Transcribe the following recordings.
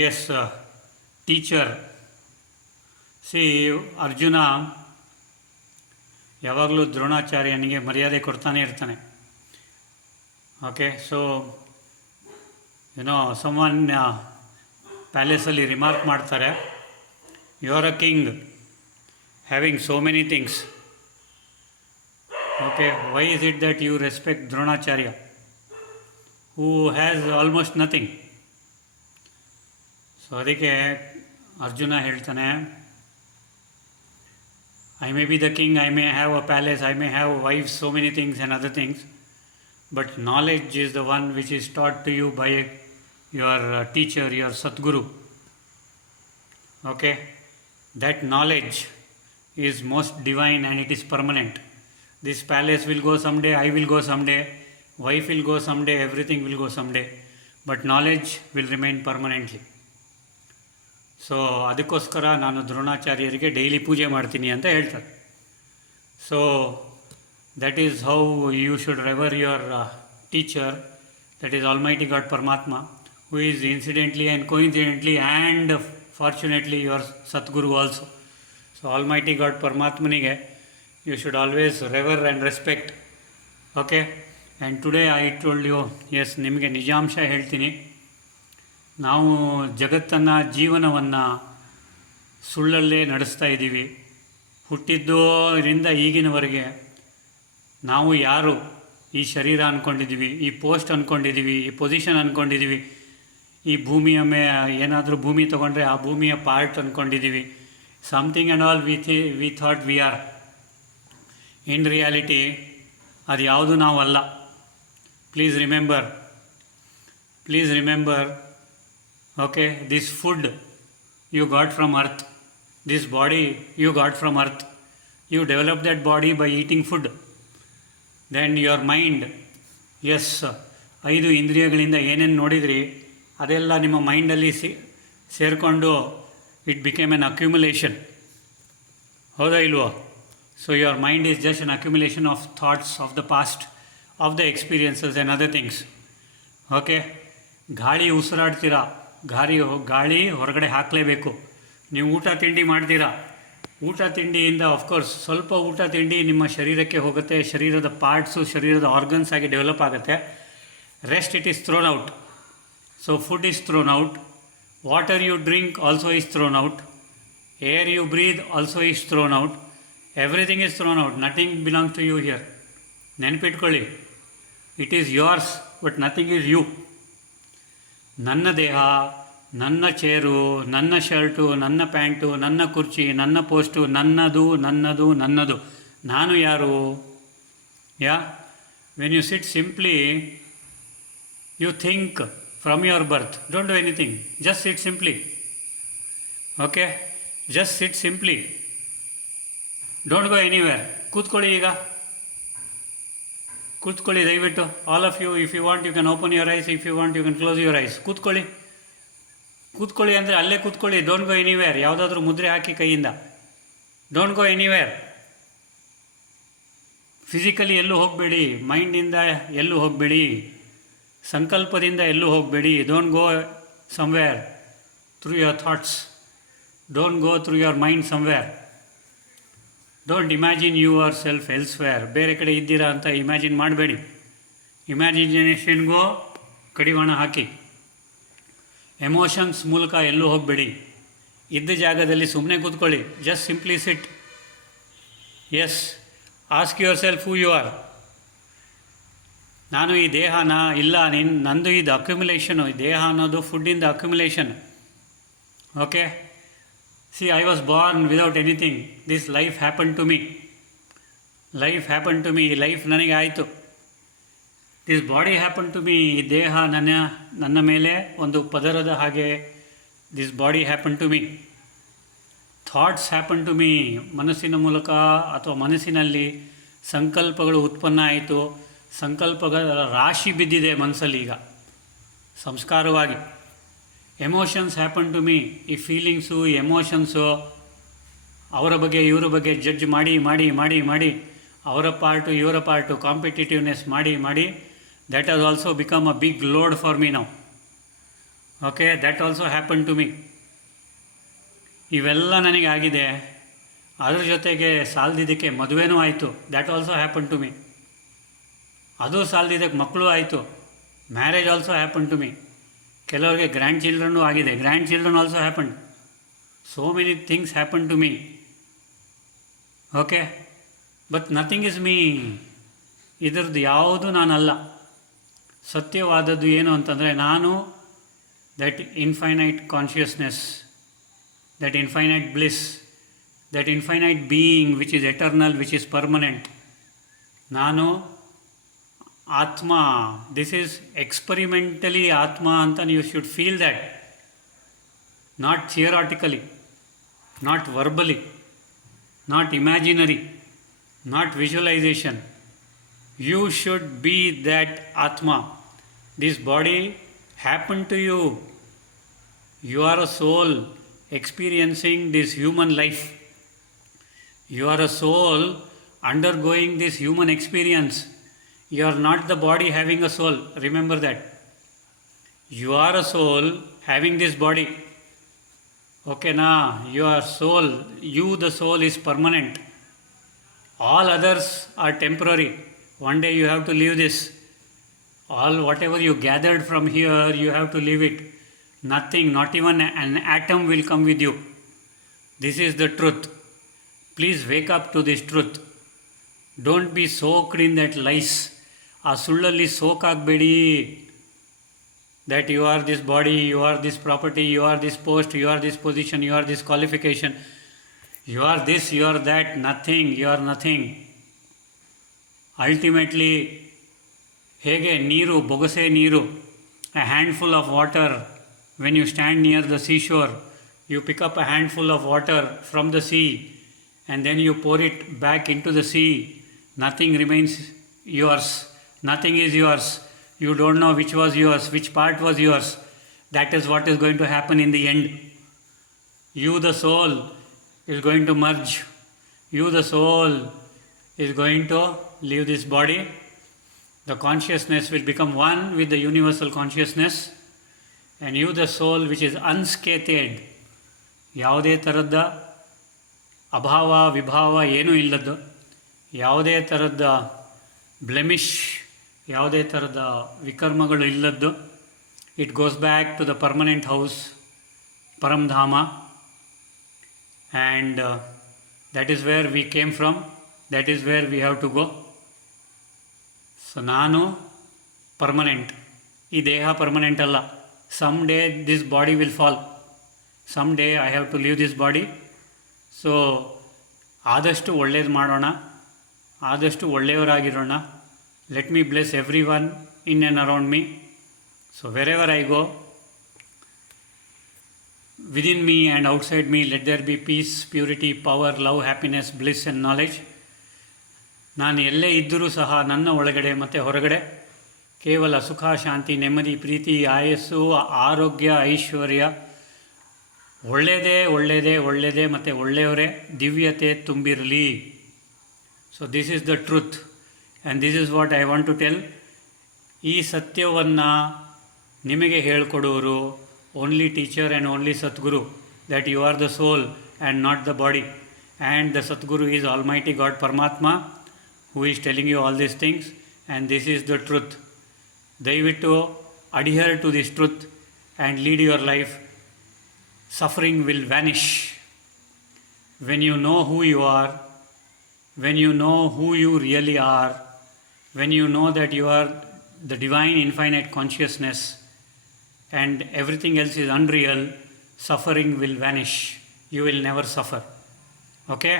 Yes, teacher. See, Arjuna ಯಾವಾಗಲೂ ದ್ರೋಣಾಚಾರ್ಯನಿಗೆ ಮರ್ಯಾದೆ ಕೊಡ್ತಾನೆ ಇರ್ತಾನೆ. ಓಕೆ, ಸೊ ಸಮ್ವನ್ ಪ್ಯಾಲೇಸಲ್ಲಿ ರಿಮಾರ್ಕ್ ಮಾಡ್ತಾರೆ, you are a king having so many things. Okay, why is it that you respect Dronacharya who has almost nothing? So ಅದಕ್ಕೆ ಅರ್ಜುನ ಹೇಳ್ತಾನೆ, I may be the king, I may have a palace, I may have wives, so many things and other things, but knowledge is the one which is taught to you by your teacher, your Satguru. Okay, that knowledge is most divine and it is permanent. This palace will go someday, I will go someday, wife will go someday, everything will go someday, but knowledge will remain permanently. So ಅದಕ್ಕೋಸ್ಕರ ನಾನು ದ್ರೋಣಾಚಾರ್ಯರಿಗೆ daily ಪೂಜೆ ಮಾಡ್ತೀನಿ ಅಂತ ಹೇಳ್ತಾರೆ. So that is how you should revere your teacher, that is almighty God Paramatma, who is incidentally and coincidentally and fortunately your Sadguru also. So almighty God ಪರಮಾತ್ಮನಿಗೆ you should always revere and respect. Okay, and today I told you, yes, ನಿಮಗೆ ನಿಜಾಂಶ ಹೇಳ್ತೀನಿ. ನಾವು ಜಗತ್ತನ್ನು, ಜೀವನವನ್ನು ಸುಳ್ಳಲ್ಲೇ ನಡೆಸ್ತಾ ಇದ್ದೀವಿ. ಹುಟ್ಟಿದ್ದರಿಂದ ಈಗಿನವರೆಗೆ ನಾವು ಯಾರು ಈ ಶರೀರ ಅಂದ್ಕೊಂಡಿದ್ದೀವಿ, ಈ ಪೋಸ್ಟ್ ಅಂದ್ಕೊಂಡಿದ್ದೀವಿ, ಈ ಪೊಸಿಷನ್ ಅಂದ್ಕೊಂಡಿದ್ದೀವಿ, ಈ ಭೂಮಿಯ ಏನಾದರೂ ಭೂಮಿ ತೊಗೊಂಡ್ರೆ ಆ ಭೂಮಿಯ ಪಾರ್ಟ್ ಅಂದ್ಕೊಂಡಿದ್ದೀವಿ. Something and all we thought we are. In reality ಅದು ಯಾವುದು ನಾವು ಅಲ್ಲ. Please remember, okay, this food you got from earth, this body you got from earth, you developed that body by eating food. Then your mind, yes, 5 ಇಂದ್ರಿಯಗಳಿಂದ ಏನೇನು ನೋಡಿದ್ರಿ ಅದೆಲ್ಲ ನಿಮ್ಮ ಮೈಂಡಲ್ಲಿ ಸೇರಿಕೊಂಡು ಇಟ್ ಬಿಕೇಮ್ ಎನ್ ಅಕ್ಯುಮುಲೇಷನ್. ಹೌದಾ ಇಲ್ವೋ? So your mind is just N accumulation of thoughts of the past, of the experiences and other things. Okay, ಗಾಳಿ ಉಸಿರಾಡ್ತೀರಾ, ಗಾಳಿ ಹೊರಗಡೆ ಹಾಕಲೇಬೇಕು. ನೀವು ಊಟ ತಿಂಡಿ ಮಾಡ್ತೀರಾ, ಊಟ ತಿಂಡಿಯಿಂದ ಆಫ್ಕೋರ್ಸ್ ಸ್ವಲ್ಪ ಊಟ ತಿಂಡಿ ನಿಮ್ಮ ಶರೀರಕ್ಕೆ ಹೋಗುತ್ತೆ, ಶರೀರದ ಪಾರ್ಟ್ಸು ಶರೀರದ ಆರ್ಗನ್ಸ್ ಆಗಿ ಡೆವಲಪ್ ಆಗುತ್ತೆ. Rest it is thrown out. So food is thrown out, water you drink also is thrown out, air you breathe also is thrown out, everything is thrown out. Nothing belongs to you here. ನೆನಪಿಟ್ಕೊಳ್ಳಿ, it is yours but nothing is you. ನನ್ನ ದೇಹ, ನನ್ನ ಚೇರು, ನನ್ನ ಶರ್ಟು, ನನ್ನ ಪ್ಯಾಂಟು, ನನ್ನ ಕುರ್ಚಿ, ನನ್ನ ಪೋಸ್ಟು ನನ್ನದು. ನಾನು ಯಾರು? When you sit simply, you think from your birth. Don't do anything, just sit simply. Okay, just sit simply, don't go anywhere. ಕೂತ್ಕೊಳ್ಳಿ ದಯವಿಟ್ಟು. All of you, if you want you can open your eyes, if you want you can close your eyes. ಕೂತ್ಕೊಳ್ಳಿ ಅಂದರೆ ಅಲ್ಲೇ ಕೂತ್ಕೊಳ್ಳಿ. Don't go anywhere. ಯಾವುದಾದ್ರೂ ಮುದ್ರೆ ಹಾಕಿ ಕೈಯಿಂದ. Don't go anywhere. Physically ಎಲ್ಲೂ ಹೋಗಬೇಡಿ, ಮೈಂಡಿಂದ ಎಲ್ಲೂ ಹೋಗಬೇಡಿ, ಸಂಕಲ್ಪದಿಂದ ಎಲ್ಲೂ ಹೋಗಬೇಡಿ. Don't go somewhere through your thoughts, don't go through your mind somewhere. Don't imagine your self elsewhere. ಬೇರೆ ಕಡೆ ಇದ್ದೀರಾ ಅಂತ ಇಮ್ಯಾಜಿನ್ ಮಾಡಬೇಡಿ. ಇಮ್ಯಾಜಿನೇಷನ್ಗೂ ಕಡಿವಾಣ ಹಾಕಿ. ಎಮೋಷನ್ಸ್ ಮೂಲಕ ಎಲ್ಲೂ ಹೋಗಬೇಡಿ. ಇದ್ದ ಜಾಗದಲ್ಲಿ ಸುಮ್ಮನೆ ಕೂತ್ಕೊಳ್ಳಿ. Just simply sit. Yes, ask yourself who you are. ನಾನು ಈ ದೇಹನ ಇಲ್ಲ, ನಂದು ಇದು ಅಕ್ಯುಮುಲೇಷನು. ಈ ದೇಹ ಅನ್ನೋದು ಫುಡ್ಡಿಂದ accumulation. Okay, see, I was born without anything. This life happened to me. Life ನನಗೆ ಆಯಿತು. This body happen to me. ಈ ದೇಹ ನನ್ನ ಮೇಲೆ ಒಂದು ಪದರದ ಹಾಗೆ. This body happen to me. Thoughts happen to me. ಮನಸ್ಸಿನ ಮೂಲಕ ಅಥವಾ ಮನಸ್ಸಿನಲ್ಲಿ ಸಂಕಲ್ಪಗಳು ಉತ್ಪನ್ನ ಆಯಿತು. ಸಂಕಲ್ಪಗಳ ರಾಶಿ ಬಿದ್ದಿದೆ ಮನಸ್ಸಲ್ಲಿ ಈಗ ಸಂಸ್ಕಾರವಾಗಿ. Emotions happen to me. ಈ ಫೀಲಿಂಗ್ಸು, ಎಮೋಷನ್ಸು, ಅವರ ಬಗ್ಗೆ ಇವರ ಬಗ್ಗೆ ಜಡ್ಜ್ ಮಾಡಿ ಅವರ ಪಾರ್ಟು ಇವರ ಪಾರ್ಟು ಕಾಂಪಿಟೇಟಿವ್ನೆಸ್ ಮಾಡಿ that has also become a big load for me now. Okay, that also happen to me. ಇವೆಲ್ಲ ನನಗೆ ಆಗಿದೆ. ಅದ್ರ ಜೊತೆಗೆ ಸಾಲದಿದ್ದಕ್ಕೆ ಮದುವೆನೂ ಆಯಿತು. That also happen to me. ಅದು ಸಾಲದಿದ್ದಕ್ಕೆ ಮಕ್ಕಳು ಆಯಿತು. Marriage also happen to me. ಕೆಲವರಿಗೆ ಗ್ರ್ಯಾಂಡ್ ಚಿಲ್ಡ್ರನ್ನೂ ಆಗಿದೆ. Grandchildren also happen. So many things happen to me. Okay, but nothing is me. ಇದರದ್ದು ಯಾವುದು ನಾನಲ್ಲ. ಸತ್ಯವಾದದ್ದು ಏನು ಅಂತಂದರೆ, ನಾನು that infinite consciousness, that infinite bliss, that infinite being which is eternal, which is permanent. ನಾನು ಆತ್ಮ. ದಿಸ್ ಈಸ್ ಎಕ್ಸ್ಪರಿಮೆಂಟಲಿ ಆತ್ಮ ಅಂತ you should feel that. Not theoretically, not verbally, not imaginary, not visualization. You should be that Atma. This body happened to you. You are a soul experiencing this human life. You are a soul undergoing this human experience. You are not the body having a soul. Remember that. You are a soul having this body. Okay, na? Your soul, you the soul is permanent. All others are temporary. One day you have to leave this. All whatever you gathered from here, you have to leave it. Nothing, not even an atom will come with you. This is the truth. Please wake up to this truth. Don't be soaked in that lies. ಆ ಸುಳ್ಳಲ್ಲಿ ಸೋಕಾಗಬೇಡಿ. that you are this body, you are this property, you are this post, you are this position, you are this qualification, you are this, you are that. Nothing, you are nothing. Ultimately, ಹೇಗೆ ನೀರು, ಬೊಗಸೆ ನೀರು, a handful of water. When you stand near the seashore, you pick up a handful of water from the sea and then you pour it back into the sea. Nothing remains yours. Nothing is yours. You don't know which was yours, which part was yours. That is what is going to happen in the end. You, the soul, is going to merge. You, the soul, is going to leave this body. The consciousness will become one with the universal consciousness. And you, the soul, which is unscathed, ಯಾವುದೇ ಥರದ ಅಭಾವ ವಿಭಾವ ಏನೂ ಇಲ್ಲದ್ದು, ಯಾವುದೇ ಥರದ ಬ್ಲೆಮಿಷ್, ಯಾವುದೇ ಥರದ ವಿಕರ್ಮಗಳು ಇಲ್ಲದ್ದು. It goes back to the permanent house, Paramdham. And that is where we came from, that is where we have to go. So ನಾನು ಪರ್ಮನೆಂಟ್. ಈ ದೇಹ ಪರ್ಮನೆಂಟ್ ಅಲ್ಲ. Someday this body will fall. Someday I have to leave this body. So ಆದಷ್ಟು ಒಳ್ಳೇದು ಮಾಡೋಣ, ಆದಷ್ಟು ಒಳ್ಳೆಯವರಾಗಿರೋಣ. Let me bless everyone in and around me. So wherever I go, within me and outside me, let there be peace, purity, power, love, happiness, bliss and knowledge. ನಾನು ಎಲ್ಲೇ ಇದ್ದರೂ ಸಹ ನನ್ನ ಒಳಗಡೆ ಮತ್ತು ಹೊರಗಡೆ ಕೇವಲ ಸುಖ, ಶಾಂತಿ, ನೆಮ್ಮದಿ, ಪ್ರೀತಿ, ಆಯಸ್ಸು, ಆರೋಗ್ಯ, ಐಶ್ವರ್ಯ, ಒಳ್ಳೆಯದೇ ಒಳ್ಳೆಯದೇ ಒಳ್ಳೆಯದೇ ಮತ್ತು ಒಳ್ಳೆಯವರೇ, ದಿವ್ಯತೆ ತುಂಬಿರಲಿ. So this is the truth and this is what I want to tell. ಈ ಸತ್ಯವನ್ನು ನಿಮಗೆ ಹೇಳಿಕೊಡೋರು only teacher and only Sadguru, that you are the soul and not the body. And the Sadguru is almighty God Paramatma who is telling you all these things, and this is the truth. ದಯವಿಟ್ಟು adhere to this truth and lead your life. Suffering will vanish when you know who you are, when you know who you really are, when you know that you are the divine infinite consciousness and everything else is unreal. Suffering will vanish. You will never suffer. Okay?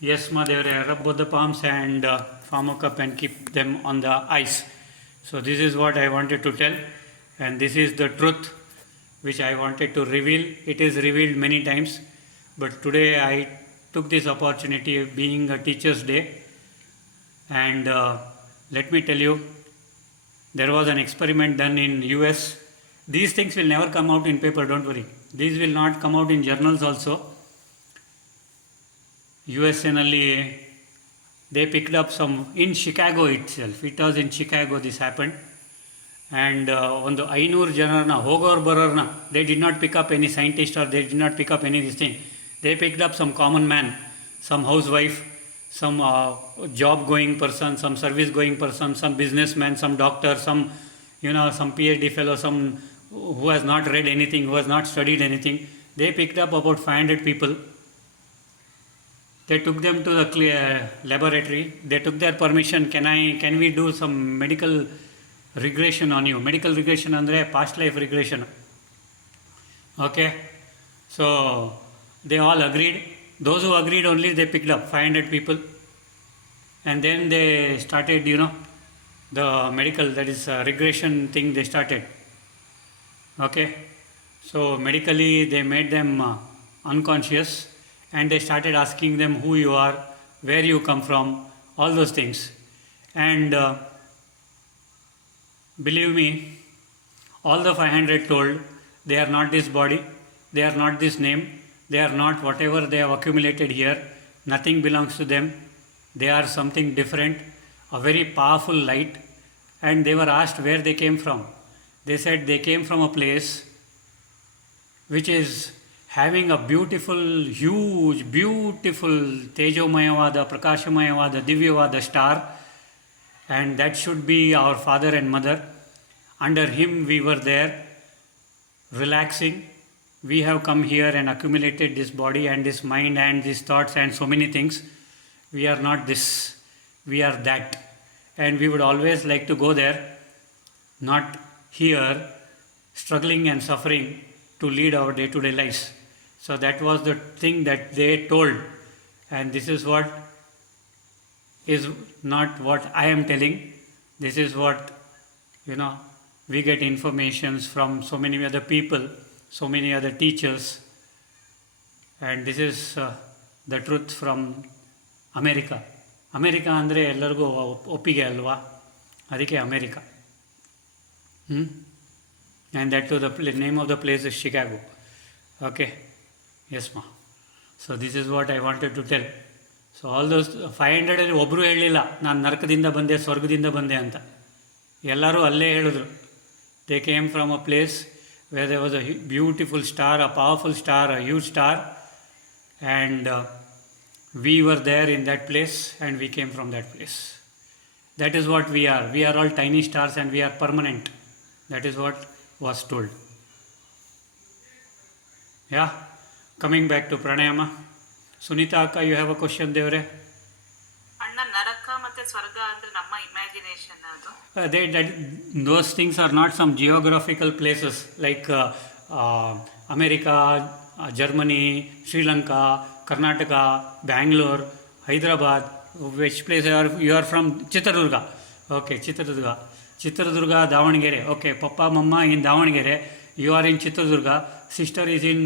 Yes, Madhavare, rub both the palms and form a cup and keep them on the ice. So this is what I wanted to tell, and this is the truth which I wanted to reveal. It is revealed many times, but today I took this opportunity, being a Teacher's Day, and let me tell you, there was an experiment done in US. These things will never come out in paper, don't worry. These will not come out in journals also. USA-ನಲ್ಲಿ they picked up some in Chicago itself. It was in Chicago this happened. And ಒಂದು 500 ಜನರನ್ನ ಹೋಗೋರು ಬರೋರನ್ನ they did not pick up any scientist or they did not pick up any this thing. They picked up some common man, some housewife, some job going person, some service going person, some businessman, some doctor, some some PhD fellow, some who has not read anything, who has not studied anything. They picked up about 500 people. They took them to the laboratory. They took their permission. Can we do some medical regression on you? Medical regression andre past life regression. Okay, so they all agreed. Those who agreed only, they picked up 500 people, and then they started, the medical, that is regression thing they started. Okay, so medically they made them unconscious, and they started asking them who you are, where you come from, all those things. And believe me, all the 500 told they are not this body, they are not this name, they are not whatever they have accumulated here. Nothing belongs to them. They are something different, a very powerful light. And they were asked where they came from. They said they came from a place which is having a beautiful, huge, beautiful Tejomayavada, Prakashamayavada, Divyavada star, and that should be our father and mother. Under him we were there, relaxing. We have come here and accumulated this body and this mind and these thoughts and so many things. We are not this, we are that. And we would always like to go there, not here, struggling and suffering to lead our day-to-day lives. So that was the thing that they told. And this is what is not what I am telling. This is what, we get informations from so many other people, so many other teachers, and this is the truth from America. America ಅಂದರೆ ಎಲ್ಲರಿಗೂ ಒಪ್ಪಿಗೆ ಅಲ್ವಾ, ಅದಕ್ಕೆ America. And that too, the name of the place is Chicago. Okay, yes ma. So this is what I wanted to tell. So all those 500 ಅಲ್ಲಿ ಒಬ್ಬರು ಹೇಳಲಿಲ್ಲ ನಾನು ನರಕದಿಂದ ಬಂದೆ, ಸ್ವರ್ಗದಿಂದ ಬಂದೆ ಅಂತ. ಎಲ್ಲರೂ ಅಲ್ಲೇ ಹೇಳಿದ್ರು. They came from a place where there was a beautiful star, a powerful star, a huge star, and we were there in that place, and we came from that place. That is what we are. We are all tiny stars and we are permanent. That is what was told. Yeah, coming back to pranayama. Sunita akka, you have a question, devre? ಅಣ್ಣ ನರಕ ಮತ್ತೆ ಸ್ವರ್ಗ ಅಂದ್ರೆ ನಮ್ಮ ಇಮ್ಯಾಜಿನೇಷನ್ ಅದು. Those things are not some geographical places like America, Germany, Sri Lanka, Karnataka, Bangalore, Hyderabad. Which place you are from? Chitradurga. Okay, Chitradurga, Davangere. Okay, Papa, Mama in Davangere. You are in Chitradurga. Sister is in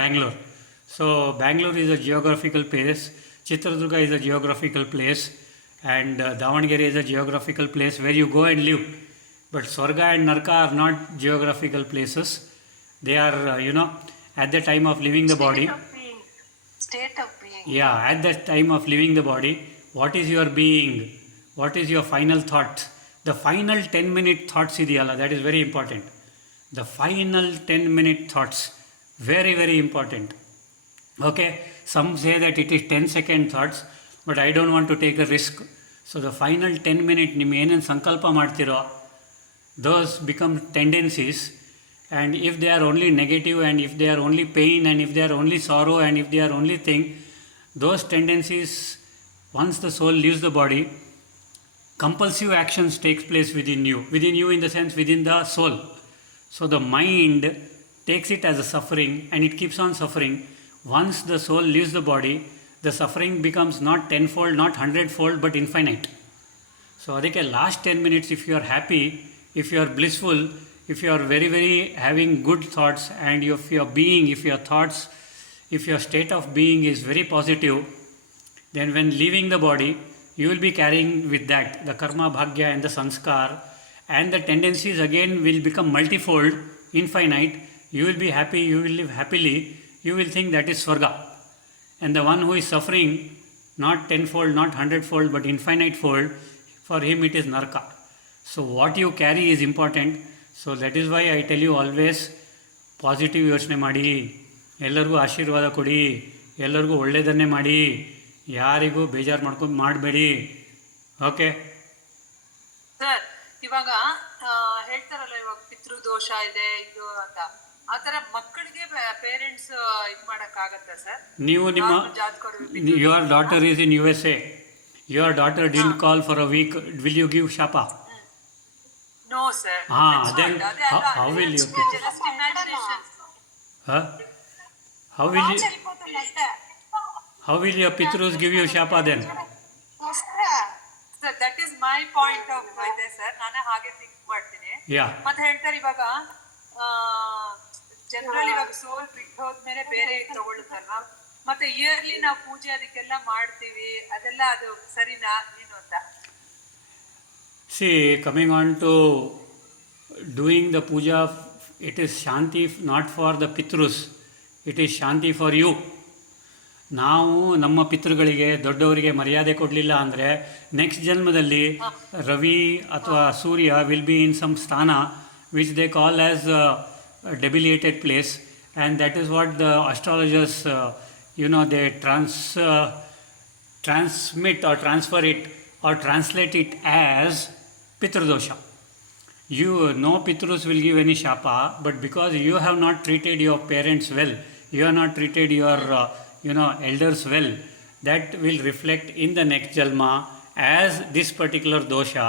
Bangalore. So Bangalore is a geographical place. Chitradurga is a geographical place. And Davangere is a geographical place where you go and live. But Swarga and Narka are not geographical places. They are, at the time of leaving the body. State of being. Yeah, at the time of leaving the body, what is your being? What is your final thought? The final 10-minute thoughts idiyalla, that is very important. The final 10-minute thoughts, very, very important. Okay, some say that it is 10-second thoughts, but I don't want to take a risk. So the final 10-minute, ನಿಮ್ಮ ಏನೇನು ಸಂಕಲ್ಪ ಮಾಡ್ತಿರೋ, those become tendencies. And if they are only negative, and if they are only pain, and if they are only sorrow, and if they are only thing, those tendencies, once the soul leaves the body, compulsive actions takes place within you in the sense within the soul. So the mind takes it as a suffering, and it keeps on suffering. Once the soul leaves the body, the suffering becomes not 10-fold, not 100-fold, but infinite. So ಅದಕ್ಕೆ last 10 minutes, if you are happy, if you are blissful, if you are very, very having good thoughts, and if your being, if your thoughts, if your state of being is very positive, then when leaving the body, you will be carrying with that the karma, bhagya and the sanskar, and the tendencies again will become multifold, infinite. You will be happy, you will live happily, you will think that is Swarga. And the one who is suffering, not 10-fold, not 100-fold, but infinite-fold, for him it is Narka. So what you carry is important. So that is why I tell you always positive ಯೋಚನೆ ಮಾಡಿ, ಎಲ್ಲರಿಗೂ ಆಶೀರ್ವಾದ ಕೊಡಿ, ಎಲ್ಲರಿಗೂ ಒಳ್ಳೆಯದನ್ನೇ ಮಾಡಿ, ಯಾರಿಗೂ ಬೇಜಾರು ಮಾಡಬೇಡಿ. ಓಕೆ ಸರ್, ಇವಾಗ ಹೇಳ್ತಾರಲ್ಲ, ಇವಾಗ ಪಿತೃ ದೋಷ ಇದೆ ಇದು ಅಂತ, ಆತರ ಮಕ್ಕಳಿಗೆ ಪೇರೆಂಟ್ಸ್ ಇದು ಮಾಡಕ್ ಆಗತ್ತಾ ಸರ್? ನೀವು ನಿಮ್ಮ your daughter is in USA. Your daughter didn't call for a week, will you give shapa? No sir. then how will you get? Just imagination. How will your Pitrus give you shapa then? Sir, that is my point of ಇದೆ sir, ನಾನೇ ಹಾಗೆ ಥಿಂಕ್ ಮಾಡ್ತೀನಿ. Yeah. ಮತ್ತೆ ಹೇಳ್ತಾರೆ ಇವಾಗ ಜನರಲ್ ಇವಾಗ ಸೋಲ್ ಬಿಟ್ಟು ಹೋದ್ಮೇಲೆ ಬೇರೆ ತಗೊಳ್ಳುತ್ತಲ್ವಾ, ಮತ್ತೆ ಇಯರ್ಲಿ ನಾವು ಪೂಜೆ ಅದಕ್ಕೆಲ್ಲ ಮಾಡ್ತೀವಿ, ಅದೆಲ್ಲ ಅದು ಸರಿನಾ ನೀನು ಅಂತ? See, coming on to doing the puja, it is shanti not for the Pitrus, it is shanti for you. ನಾವು ನಮ್ಮ ಪಿತೃಗಳಿಗೆ, ದೊಡ್ಡವರಿಗೆ ಮರ್ಯಾದೆ ಕೊಡಲಿಲ್ಲ ಅಂದರೆ ನೆಕ್ಸ್ಟ್ ಜನ್ಮದಲ್ಲಿ ರವಿ ಅಥವಾ Surya will be in some sthana which they call as debilitated place, and that is what the astrologers they transmit or transfer it or translate it as Pitradosha. No Pitrus will give any shapa, but because you have not treated your parents well, you have not treated your elders well, that will reflect in the next jalma as this particular dosha.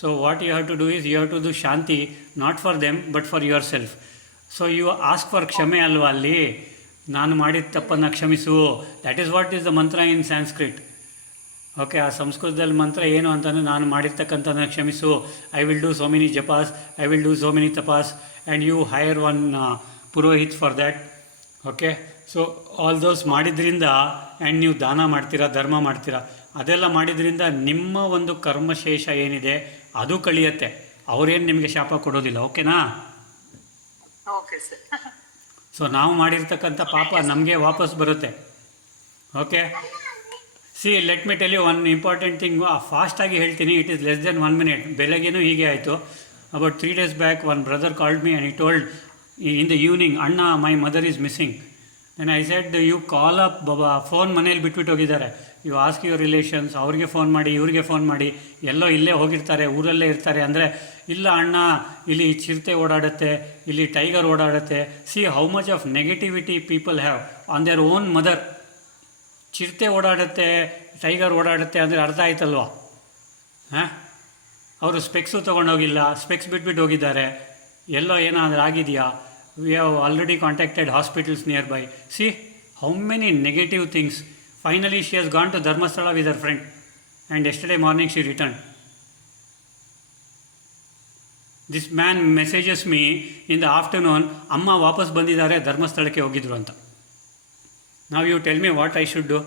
So what you have to do is you have to do shanti not for them but for yourself. So you ask for ಕ್ಷಮೆ ಅಲ್ವಾ ಅಲ್ಲಿ, ನಾನು ಮಾಡಿದ ತಪ್ಪನ್ನು ಕ್ಷಮಿಸು. That is what is the ಮಂತ್ರ ಇನ್ Sanskrit. Okay, ಆ ಸಂಸ್ಕೃತದಲ್ಲಿ ಮಂತ್ರ ಏನು ಅಂತಂದರೆ, ನಾನು ಮಾಡಿರ್ತಕ್ಕಂಥದ್ದನ್ನು ಕ್ಷಮಿಸು, I will do so many japas, I will do so many tapas, and you hire one purohit for that. Okay, so all those ಮಾಡಿದ್ರಿಂದ, ಆ್ಯಂಡ್ ನೀವು ದಾನ ಮಾಡ್ತೀರಾ, ಧರ್ಮ ಮಾಡ್ತೀರಾ, ಅದೆಲ್ಲ ಮಾಡಿದ್ರಿಂದ ನಿಮ್ಮ ಒಂದು ಕರ್ಮಶೇಷ ಏನಿದೆ ಅದು ಕಳಿಯತ್ತೆ. ಅವರೇನು ನಿಮಗೆ ಶಾಪ ಕೊಡೋದಿಲ್ಲ. ಓಕೆನಾ? Okay sir. ಸೊ ನಾವು ಮಾಡಿರ್ತಕ್ಕಂಥ ಪಾಪ ನಮಗೆ ವಾಪಸ್ ಬರುತ್ತೆ. Okay, see let me tell you one important thing. ಫಾಸ್ಟಾಗಿ ಹೇಳ್ತೀನಿ, it is less than 1 minute. ಬೆಳಗ್ಗೆನೂ ಹೀಗೆ ಆಯಿತು. About 3 days back one brother called me and he told in the evening, ಅಣ್ಣ my mother is missing. Then I said, you call up ಬಾಬಾ, phone ಮನೇಲಿ ಬಿಟ್ಬಿಟ್ಟು ಹೋಗಿದ್ದಾರೆ, ಯು ಆಸ್ಕ್ ಯುವರ್ ರಿಲೇಷನ್ಸ್, ಅವ್ರಿಗೆ phone ಮಾಡಿ, ಇವ್ರಿಗೆ ಫೋನ್ ಮಾಡಿ, ಎಲ್ಲೋ ಇಲ್ಲೇ ಹೋಗಿರ್ತಾರೆ, ಊರಲ್ಲೇ ಇರ್ತಾರೆ. ಅಂದರೆ ಇಲ್ಲ ಅಣ್ಣ, ಇಲ್ಲಿ ಚಿರತೆ ಓಡಾಡುತ್ತೆ, ಇಲ್ಲಿ ಟೈಗರ್ ಓಡಾಡುತ್ತೆ. See how much of negativity people have on their own mother. ಚಿರತೆ ಓಡಾಡುತ್ತೆ, ಟೈಗರ್ ಓಡಾಡುತ್ತೆ ಅಂದರೆ ಅರ್ಥ ಆಯ್ತಲ್ವ? ಹಾಂ, ಅವರು ಸ್ಪೆಕ್ಸು ತೊಗೊಂಡೋಗಿಲ್ಲ, ಸ್ಪೆಕ್ಸ್ ಬಿಟ್ಬಿಟ್ಟು ಹೋಗಿದ್ದಾರೆ. ಎಲ್ಲೋ ಏನಾದರೂ ಆಗಿದೆಯಾ? We have already contacted hospitals nearby. See how many negative things. Finally she has gone to Dharmasthala with her friend, and yesterday morning she return. This man messages me in the afternoon, ಅಮ್ಮ ವಾಪಸ್ ಬಂದಿದ್ದಾರೆ, ಧರ್ಮಸ್ಥಳಕ್ಕೆ ಹೋಗಿದ್ರು ಅಂತ. Now you tell me what I should do.